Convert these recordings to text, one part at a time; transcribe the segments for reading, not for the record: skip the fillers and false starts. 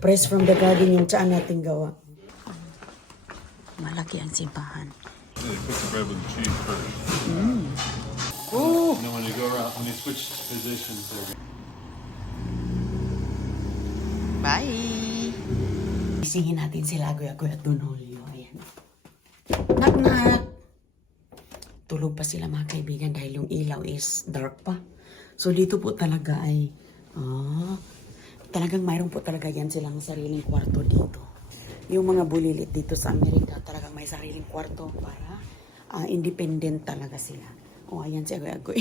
Fresh from the garden yung tsaan natin gawa. Malaki ang simbahan. They put the bread with the cheese first. Oh! And then when you go around, when you switch positions, they're Bye! Isingin natin sila Agoy at Don Julio. Ayan. Knock! Tulog pa sila mga kaibigan dahil yung ilaw is dark pa. So dito po talaga ay talagang mayroon po talaga yan silang sariling kwarto dito. Yung mga bulilit dito sa Amerika talagang may sariling kwarto para independent talaga sila. Oh, ayan si Agoy.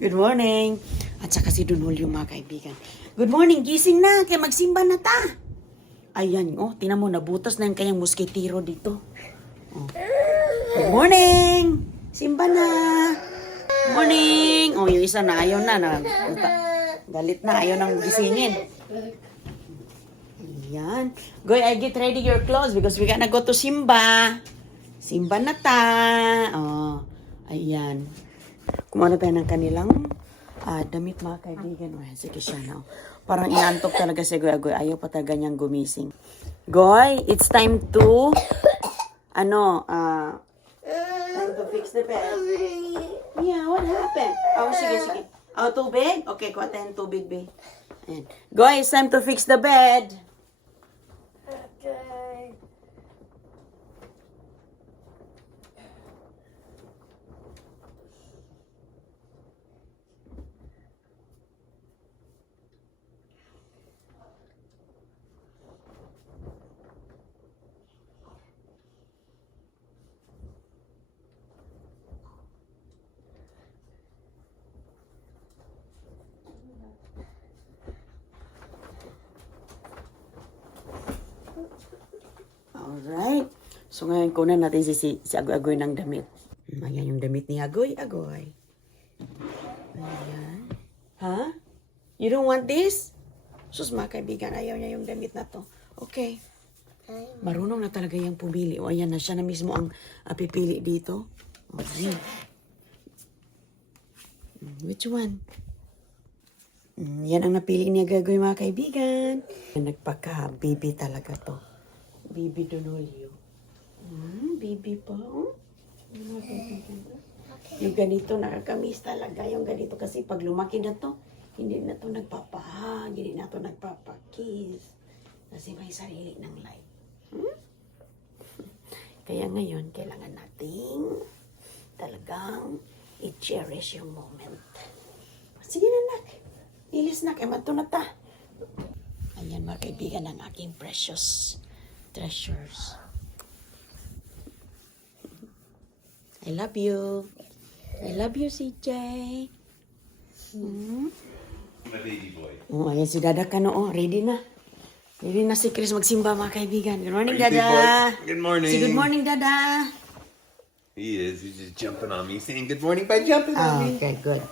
Good morning! At saka si Don Julio mga kaibigan. Good morning! Gising na! Kaya magsimba na ta! Ayan, oh, tinan mo, nabutas na yung kanyang musketiro dito. Oh. Good morning! Simba na! Morning! Oh, yung isa na, ayaw na. Galit na, ayaw nang gisingin. Ayan. Goy, I get ready your clothes because we gonna go to Simba. Simba na ta! Oh, ayan. Kumano tayo ng kanilang damit mga kaibigan. Oh, sige siya na. Parang inantok talaga si Goy. Ayaw pa talaga niyang gumising. Goy, it's time to time to fix the bed. Yeah, what happened? Oh, sige. Oh, tubig? Okay, kuha tayong tubig, babe. Ayan. Goy, it's time to fix the bed. Okay. Alright. So ngayon kunan natin si Agoy ng damit. Ayan yung damit ni Agoy. Ayan. Ha? You don't want this? Sus mga kaibigan, ayaw niya yung damit na to. Okay. Marunong na talaga yung pumili. O ayan na, siya na mismo ang pipili dito. Okay. Which one? Yan ang napili niya Agoy mga kaibigan. Nagpaka-baby talaga to. Baby Don Julio. Baby pa. Oh. Yung ganito nakakamis talaga. Yung ganito kasi pag lumaki na to, hindi na to nagpapahag, hindi na to nagpapakiss. Kasi may sarili ng life. Kaya ngayon, kailangan nating talagang i-cherish yung moment. Sige na, nak. Ilis, nak. Emato na ta. Ayan, mga kaibigan, ang aking precious treasures. I love you. I love you, CJ. my baby boy. Oh, ayan si Dada ka no. Ready na. Ready na si Chris magsimba, mga kaibigan. Good morning, Are you big Dada. boy? Good morning. Say good morning, Dada. He is. He's just jumping on me, saying good morning by jumping on me. Okay, good.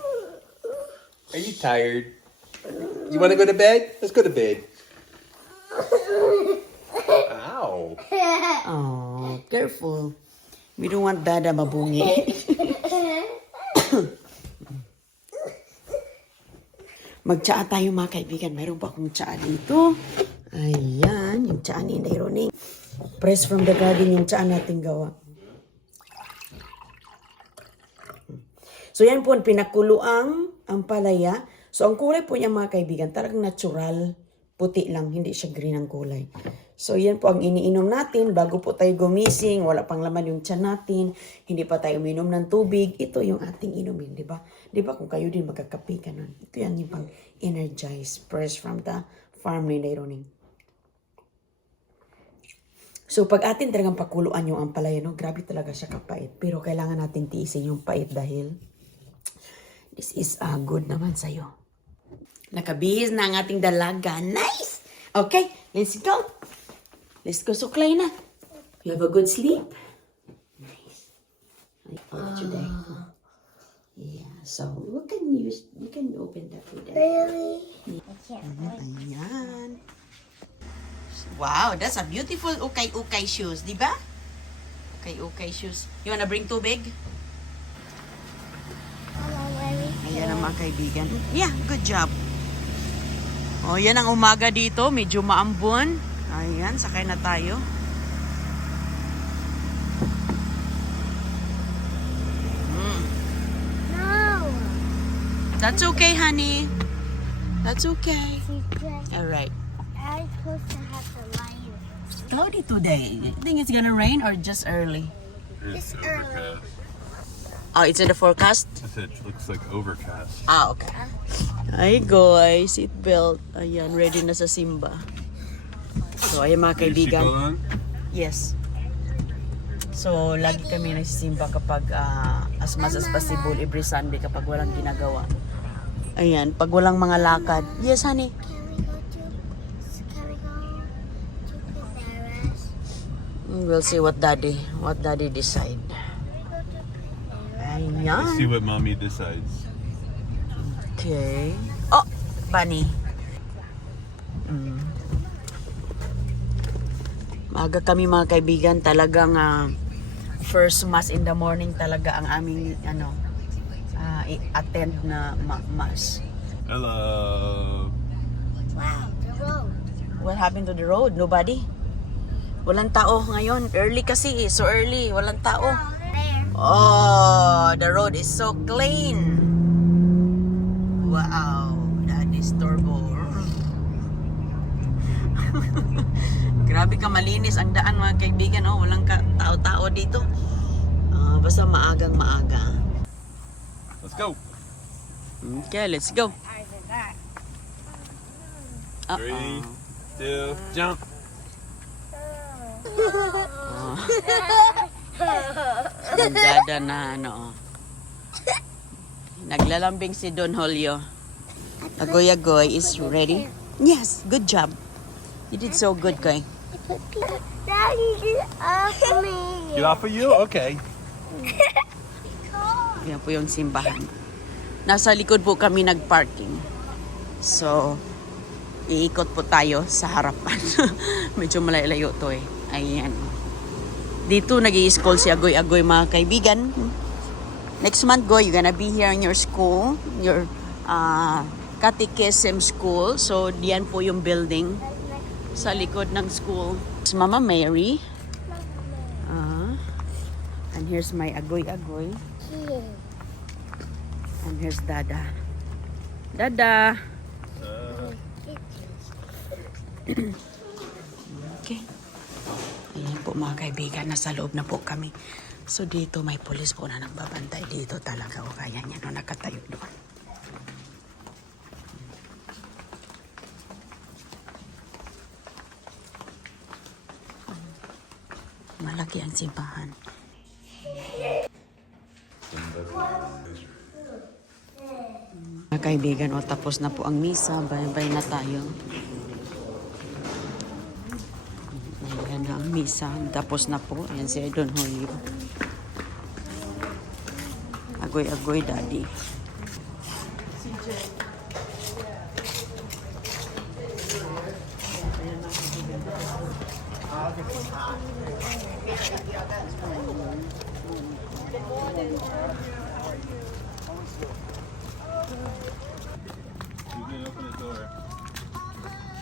Are you tired? You want to go to bed? Let's go to bed. Ow. Oh, careful. We don't want Dada mabungi. Magtsaa tayo mga kaibigan. Mayroon pa akong tsaa dito. Ayan, yung tsaa ni Naironing. Fresh from the garden yung tsaa natin gawa. So yan po, pinakuluang ampalaya. So ang kulay po niya mga kaibigan, talagang natural, puti lang, hindi siya green ang kulay. So yan po ang iniinom natin bago po tayo gumising, wala pang laman yung tiyan natin, hindi pa tayo uminom ng tubig. Ito yung ating inumin, di ba? Di ba kung kayo din magkakape ka nun? Ito yan yung pang energize, fresh from the farm ni Naironing. So pag atin talagang pakuluan yung ampalaya, no, grabe talaga siya kapait. Pero kailangan natin tiisin yung pait dahil this is good naman sa'yo. Nakabihis na ang ating dalaga. Nice! Okay, let's go. Let's go suklay na. You have a good sleep? Nice. I thought today. Yeah, so you can open that with that. Really? I can't wait. Ayan. Wow, that's a beautiful ukay-ukay shoes, di ba? Ukay-ukay shoes. You wanna bring tubig? Mama, where is Ayan ang mga kaibigan. Yeah, good job. Oh, yan ang umaga dito. Medyo maambon. Ayan, sakay na tayo. No. That's okay, honey. That's okay. Alright. I'm supposed to have the lion. Cloudy today. You think it's gonna rain or just early? It's early. Oh, it's in the forecast? It looks like overcast. Ah, okay. Hi guys, seatbelt. Ayan, ready na sa Simba. So, ayan mga kaibigan. Yes. So, lagi kami nagsisimba kapag as much as possible every Sunday kapag walang ginagawa. Ayan, pag walang mga lakad. Yes, honey. Can we go to Paris? We'll see what daddy decide. Let's see Ayan. what mommy decides. Okay. Oh, bunny. Maaga kami mga kaibigan, talagang first mass in the morning talaga ang aming attend na mass. Hello. Wow, the road. What happened to the road? Nobody? Walang tao ngayon. Early kasi eh. So early. Walang tao. There. Oh, the road is so clean. Wow. That is turbo. Grabe ka malinis ang daan mga kaibigan. Oh, walang tao-tao dito. Basta maagang maaga. Let's go. Okay, let's go. Three, two, jump. Ang dada na ano. Naglalambing si Don Julio. Agoy-agoy is ready. Yes, good job. You did so good, Koy. Daddy, get off me. Get off of you? Okay. Yan po yung simbahan. Nasa likod po kami nag-parking. So, iikot po tayo sa harapan. Medyo malayo to eh. Ayan. Dito nag-i-school si Agoy-agoy mga kaibigan. Next month, Goy, you're gonna be here in your school. Your catechism school. So, diyan po yung building sa likod ng school. It's Mama Mary. And here's my Agoy-agoy. And here's Dada. Dada! Okay. Ayan po mga kaibigan, nasa loob na po kami. So dito may pulis po na nagbabantay dito talaga. O kaya niya no, nakatayo doon. Malaki ang simbahan. Mga kaibigan, o tapos na po ang misa. Bye-bye na tayo. Ayan na ang misa. Tapos na po. Ayan si Don Julio. Agoy-agoy, daddy.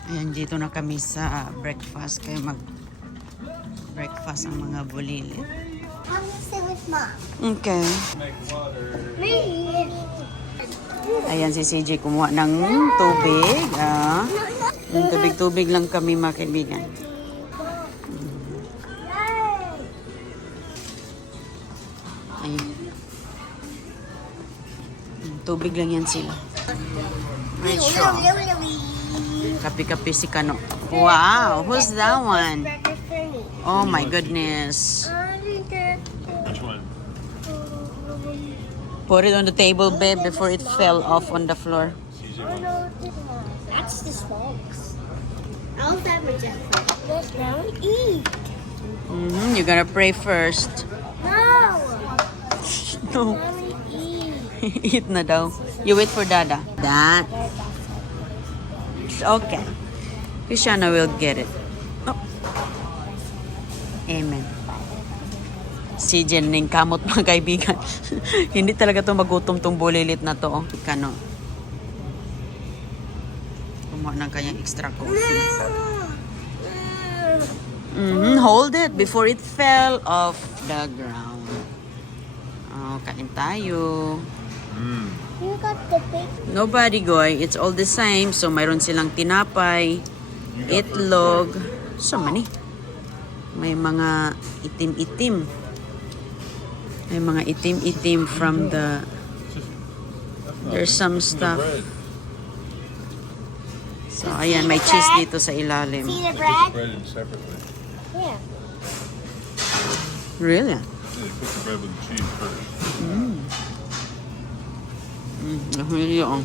Ayan, dito na kami sa breakfast. Kaya mag-breakfast ang mga bulilit. I'm gonna stay with Mom. Okay. Me. Ayan si CJ kumuha ng tubig. Yung tubig-tubig lang kami mga kaibigan. Ayun. Tubig lang yan sila. Right, sure. Kapi-kapi si Kano. Wow, who's that one? Oh my goodness. Which one? Put it on the table, babe, before it fell off on the floor. That's the smokes. I'll have my jackfruit. Let's now eat. You're gonna pray first. No. No. Mommy, eat. Eat na daw. You wait for Dada. That. It's okay. Krishana will get it. Oh. Amen. Si Jen ning kamot mga kaibigan. Hindi talaga to magutom tong bulilit na to. Kano. Kumuha ng kanyang extra coffee. Hold it before it fell off the ground. Oh, kain tayo. You got the big. Nobody, Goy. It's all the same. So, mayroon silang tinapay, itlog. So, mani. May mga itim-itim. May mga itim-itim from the... There's some stuff. So, ayan. May cheese dito sa ilalim. See the bread? Bread in separately. Yeah. Really? Yeah, you put the bread with the cheese first. Really, oh.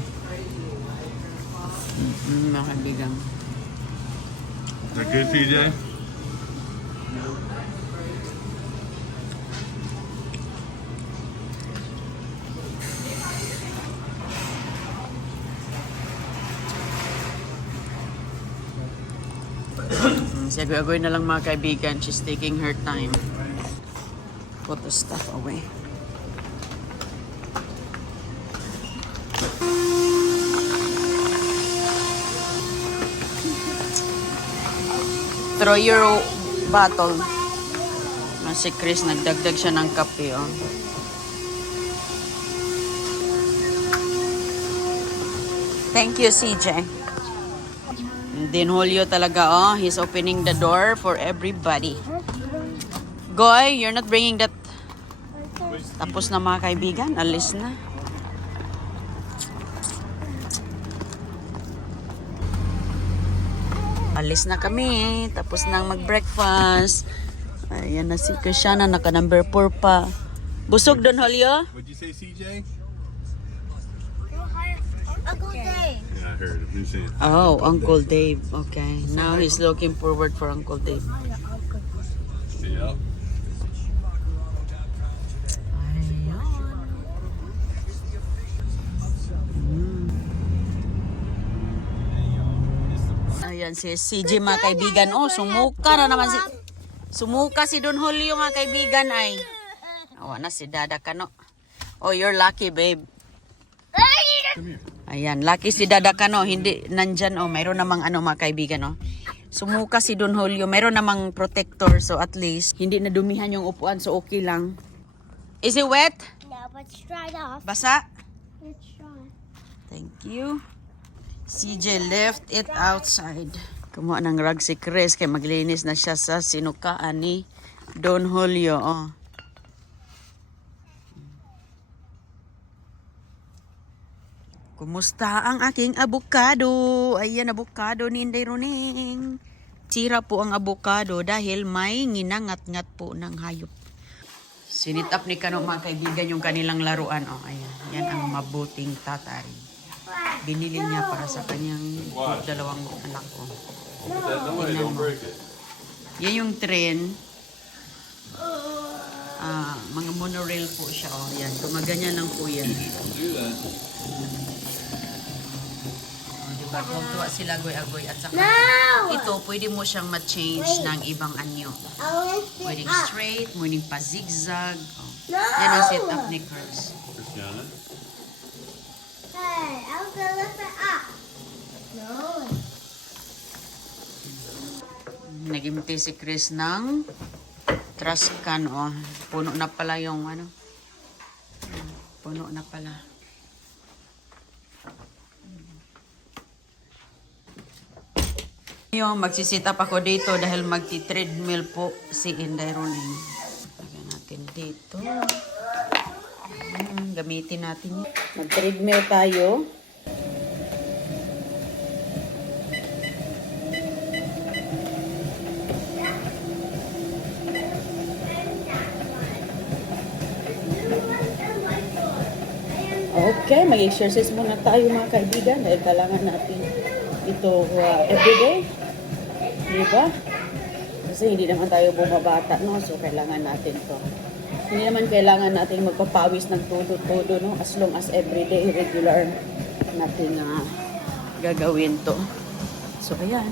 Mga kaibigan. Is that good, TJ? Si Agoy-Agoy na lang mga kaibigan. She's taking her time. Put the stuff away. Throw your bottle. Si Chris, nagdagdag siya ng kape, oh. Thank you, CJ. Din Julio talaga, oh. He's opening the door for everybody. Goy, you're not bringing that. Tapos na mga kaibigan. Alis na. Alis na kami. Tapos nang mag-breakfast. Ayan na si Christiana. Naka number 4 pa. Busog Don Julio? What'd you say, CJ? Uncle Dave. Yeah, I heard him. He said, Oh, Uncle Dave. Okay. Now he's looking forward for Uncle Dave. yeah. Ayan si CJ mga kaibigan. Oh, sumuka na naman si... Sumuka si Don Julio mga kaibigan ay. Awa na si Dada Kano. Oh, you're lucky, babe. Ayan, lucky si Dada Kano. Hindi nandyan. Oh, mayroon namang ano mga kaibigan. Oh. Sumuka si Don Julio. Mayroon namang protector. So at least, hindi na dumihan yung upuan. So okay lang. Is it wet? No, but it's dried off. Basa? It's dry. Thank you. CJ left it outside. Kumuha ng rag si Chris kay maglinis na siya sa sinukaan ni Don Julio. Oh. Kumusta ang aking avocado? Ayan, avocado ni Inday Roning. Sira po ang avocado dahil may nginangat-ngat po ng hayop. Sinit up ni Kano mga kaibigan yung kanilang laruan. Oh, ayan. Yan ang mabuting tatay. Binili niya para sa kanyang dalawang anak ko. Don't break it. Yan yung train. Mga monorail po siya. Oh, yan. Gumaganyan lang po yan. Diba? Tuwa sila agoy-agoy. At saka ito, pwede mo siyang ma-change ng ibang anyo. Pwedeng straight, pwedeng pa-zigzag. Oh. Yan ang setup ni Chris. Christiana? Hey, I was gonna lift it up. No. Nagimti si Chris ng trash can. Oh. Puno na pala yung ano. Puno na pala. Yung magsisit up ako dito dahil magti-treadmill po si Inday Roning. Lagyan natin dito. Gamitin natin yun. Mag-treadmill tayo. Okay, mag-exercise muna tayo mga kaibigan dahil kailangan natin ito everyday. Diba? Kasi hindi naman tayo bumabata, no? So, kailangan natin to. Hindi naman kailangan natin magpapawis ng todo-todo, no? As long as everyday, regular natin gagawin to. So, ayan.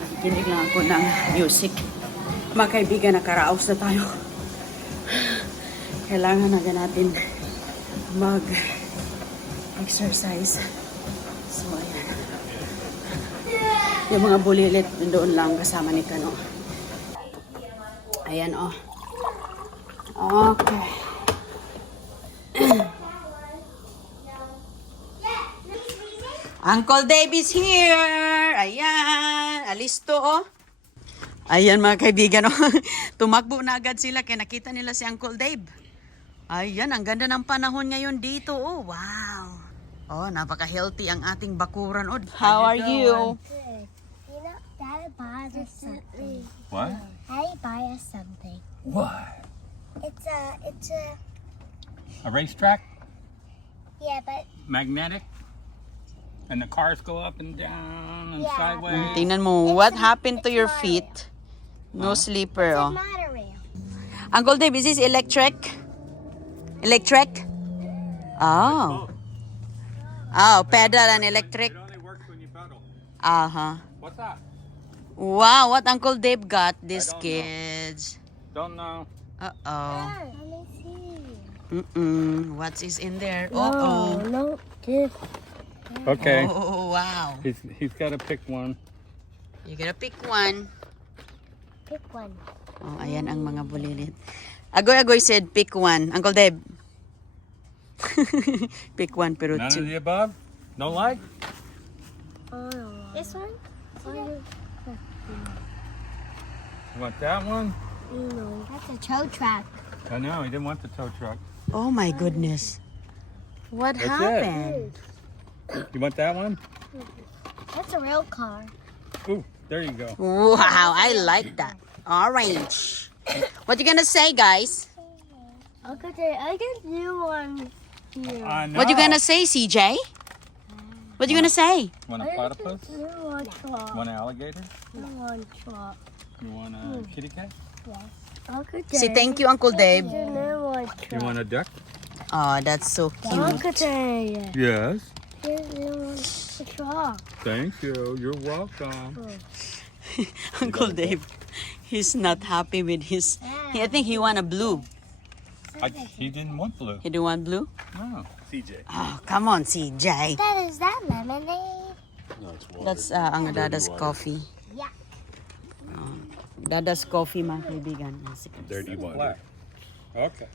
Nakikinig lang ako ng music. Mga kaibigan, nakaraos na tayo. Kailangan na natin mag-exercise. So, ayan. Yung mga bulilit doon lang kasama ni Kano. Ayan, oh. Okay. Uncle Dave is here! Ayan! Alisto, oh. Ayan, mga kaibigan, oh. Tumakbo na agad sila kaya nakita nila si Uncle Dave. Ayan, ang ganda ng panahon ngayon dito, oh. Wow! Oh, napaka-healthy ang ating bakuran, oh. How are you? Good. You know, Dad buys us something. What? Daddy buy us something. What? It's a, A racetrack? yeah, but Magnetic? And the cars go up and down and Yeah. sideways? Tingnan mo, what happened to your feet? No slipper, it's a oh. monorail. Uncle Dave, is this electric? Electric? Oh. Oh, pedal and electric. only works when you pedal. Uh-huh. What's that? Wow, what Uncle Dave got these I don't know. kids. Don't know. Uh-oh. Let me see. What is in there? Uh-oh. no, this. Okay. Oh, wow. He's got to pick one. You gotta pick one. Pick one. Oh, ayan ang mga bulilit. Agoy said pick one. Uncle Dave. Pick one, pero None of two. the above? No like? This one? You want that one? No. That's a tow truck. I know, he didn't want the tow truck. Oh my goodness. What That's it. happened? You want that one? That's a real car. Ooh, there you go. Wow, I like that. Orange. What you gonna say, guys? Okay, I get new one here. I know. What you gonna say, CJ? What you gonna say? Want a platypus? New one truck. Want an alligator? New one truck. You want a kitty cat? Uncle Say thank you, Uncle Dave. New one You truck. want a duck? Oh, that's so cute. Uncle Dave. Yes. New one truck. Thank you. You're welcome. Uncle Dave, he's not happy with his. I think he want a blue. He didn't want blue. He do want blue? No. CJ. Oh, come on, CJ. That is that lemonade? That's ang Dada's coffee. Yeah. Dada's coffee, mga kaibigan. Dirty water. Black. Okay.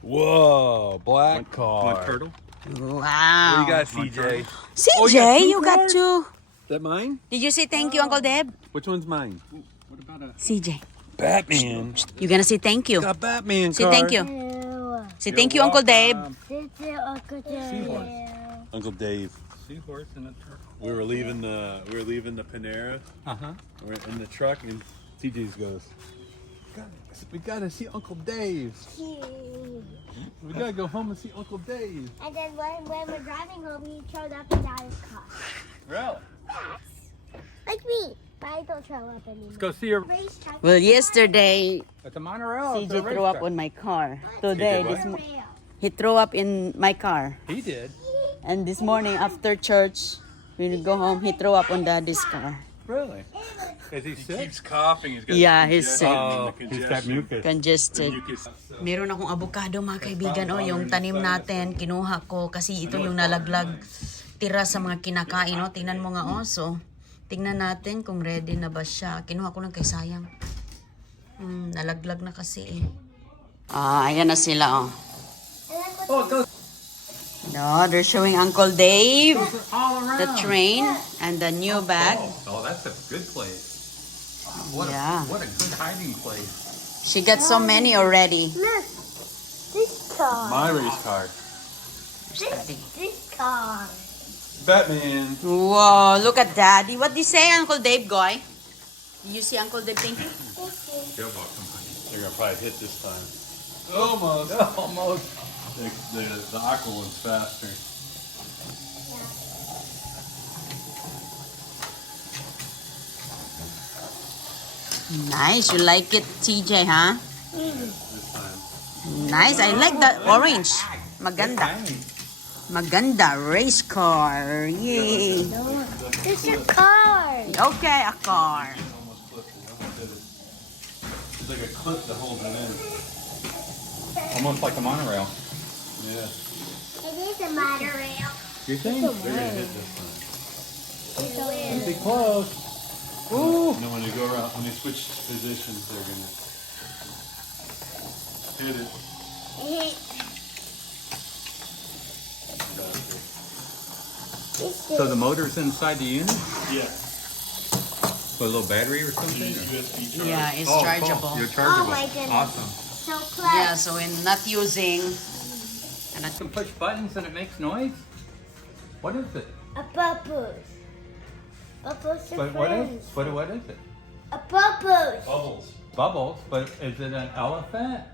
Whoa, black Want car. turtle? Wow. What you got, CJ? CJ, you got two. Is that mine? Did you say thank you, Uncle Dave? Which one's mine? What about a... CJ, Batman. you gonna say thank you. Got Batman Say car. thank you. Ew. Say thank you, Uncle Dave. This is Uncle Seahorse. Dave. Uncle Dave. Seahorse and a turtle. We were leaving the Panera. Uh-huh. We're in the truck and CJ's goes, we gotta see Uncle Dave. We gotta go home and see Uncle Dave. And then when we're driving home, he showed up in Daddy's car. Really? Like me. But I don't show up anymore. Let's go see your... Racetrack. Well, yesterday, At the monorail? It's a CJ threw up racetrack. on my car. Today, what? Monorail. he threw up in my car. He did. And this morning, after church, when we go home, he threw up on Daddy's car. Really? Is he sick? Keeps coughing. He's got Yeah, he's sick. Oh, he's got mucus. Congested. Meron akong avocado, mga kaibigan. Oh, yung tanim natin, kinuha ko kasi ito yung nalaglag tira sa mga kinakain. Oh. Tingnan mo nga, oh. So, tingnan natin kung ready na ba siya. Kinuha ko lang kay sayang. Nalaglag na kasi eh. Ah, ayan na sila, oh. No, they're showing Uncle Dave the train and the new bag. Oh, that's a good place. Yeah. What a good hiding place. She got so many already. Look. This car. My race car. This car. Batman. Whoa, look at Daddy. What do you say, Uncle Dave, Goy? Did you see Uncle Dave? Thank you. You're welcome, honey. You're gonna probably hit this time. Almost. Almost. The aqua one's faster. Nice. You like it, TJ, huh? This time. Nice. I like that orange. Maganda. Maganda. Race car. Yay. This is a car. Okay, a car. Almost flipped it. Almost did it. It's like a clip that holds it in. Almost like a monorail. Yeah. It is a monorail. You think? They're gonna hit this time. Be close. Ooh. No, when they go around, when they switch positions, they're gonna hit it. So the motor's inside the unit? Yeah. With a little battery or something? USB charge. Yeah, it's Oh, chargeable. cool. You're chargeable. Oh my goodness. Awesome. So close. Yeah, so we're not using. And You can push buttons and it makes noise? What is it? A purpose. Purpose But what is, what is it? A purpose. Bubbles. Bubbles, but is it an elephant?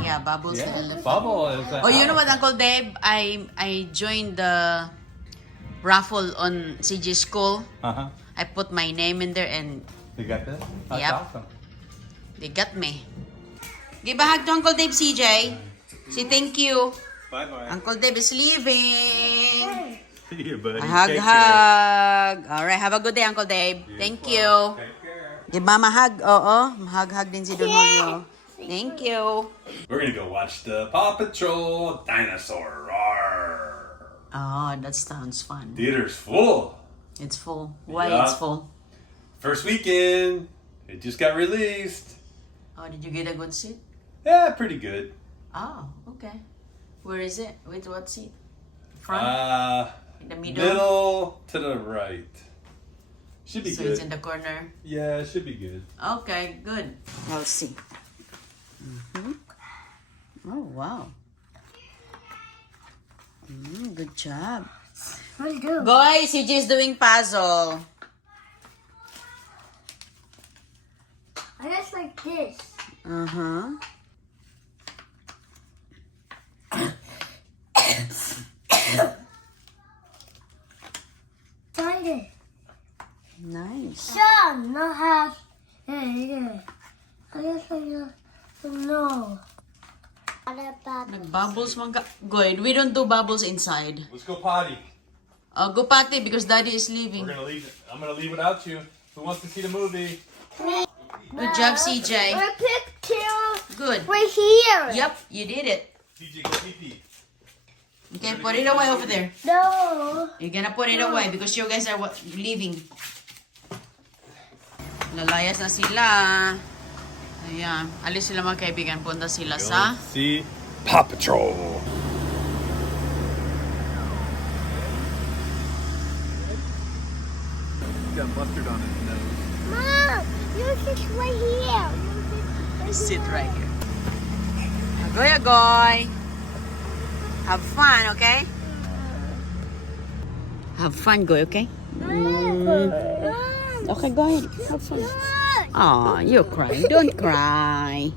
yeah, Bubbles the Yeah, elephant. bubble is an Oh, you know what, elephant. Uncle Dave? I joined the raffle on CG School. Uh-huh. I put my name in there and You got this? That's Yep. awesome. they got me. Give a hug to Uncle Dave, CJ. Say thank you. Bye-bye. Uncle Dave is leaving. See you, buddy. Hug, Take care. hug. All right, have a good day, Uncle Dave. Thank you. Take care. Give Mama hug. Oo, hug din si Don Julio. Thank you. We're gonna go watch the Paw Patrol dinosaur. Roar. Oh, that sounds fun. Theater's full. It's full. Why Yeah. it's full? First weekend. It just got released. Oh, did you get a good seat? Yeah, pretty good. Oh, okay. Where is it? With what seat? Front? In the middle? Middle to the right. Should be So good. it's in the corner. Yeah, it should be good. Okay, good. I'll see. Oh, wow. Good job. What do you do? Boys, CJ is doing puzzle. I just like this. Uh-huh. Find it. Nice. Some, not half. Yeah. I just like to know. What about Nag-bubbles man ka. Good. We don't do bubbles inside. Let's go potty. Go party because daddy is leaving. We're gonna leave it. I'm gonna leave without you. Who wants to see the movie? Good job, CJ. a picture Good. right here? Yep, you did it. TJ, go pee pee. Okay, put it away over there. No. You're gonna put it away because you guys are leaving. Lalayas na sila. Ayan. Alis sila mga kaibigan. Punta sila sa... See Paw Patrol. Got mustard on his nose. Mom, you sit right here. Sit right here. Agoy, agoy. Have fun, okay? Have fun, Goy, okay? Okay, go ahead. Have fun. Aw, you're crying. Don't cry.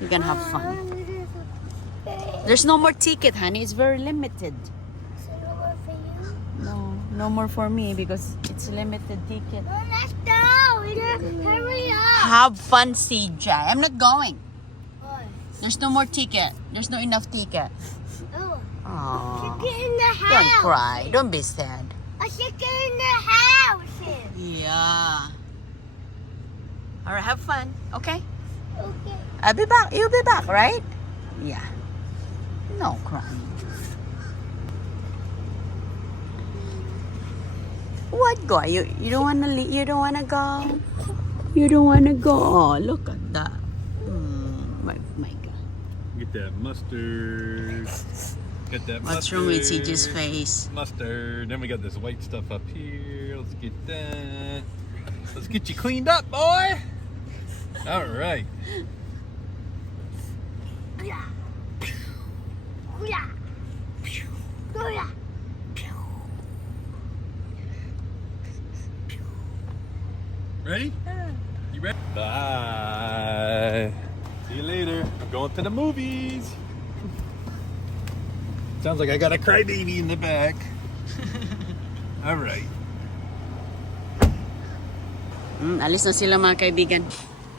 You can have fun. There's no more ticket, honey. It's very limited. No more for me because it's limited ticket. Let's go. Hurry up. Have fun, CJ. I'm not going. There's no more ticket. There's no enough ticket. Oh, Aww. chicken in the house. Don't cry. Don't be sad. A chicken in the house. Yeah. All right, have fun. Okay. Okay. I'll be back. You'll be back, right? Yeah. No crying. What go? You don't wanna leave? You don't wanna go? You don't wanna go? Oh, look at that. My God. Get that mustard. Get that What's mustard. wrong with CJ's face? Mustard. Then we got this white stuff up here. Let's get that. Let's get you cleaned up, boy. All right. Ready? You ready? Bye. See you later. I'm going to the movies. Sounds like I got a crybaby in the back. All right. Alis na sila mga kaibigan.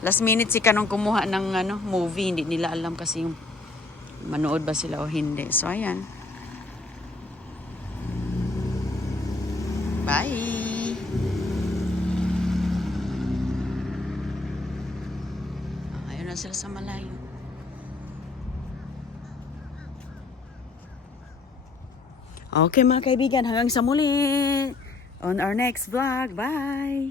Last minute si Kanong kumuha ng movie. Hindi nila alam kasi yung manood ba sila o hindi. So, ayan. Bye! Ayun na sila sa malayo. Okay mga kaibigan, hanggang sa muli on our next vlog. Bye!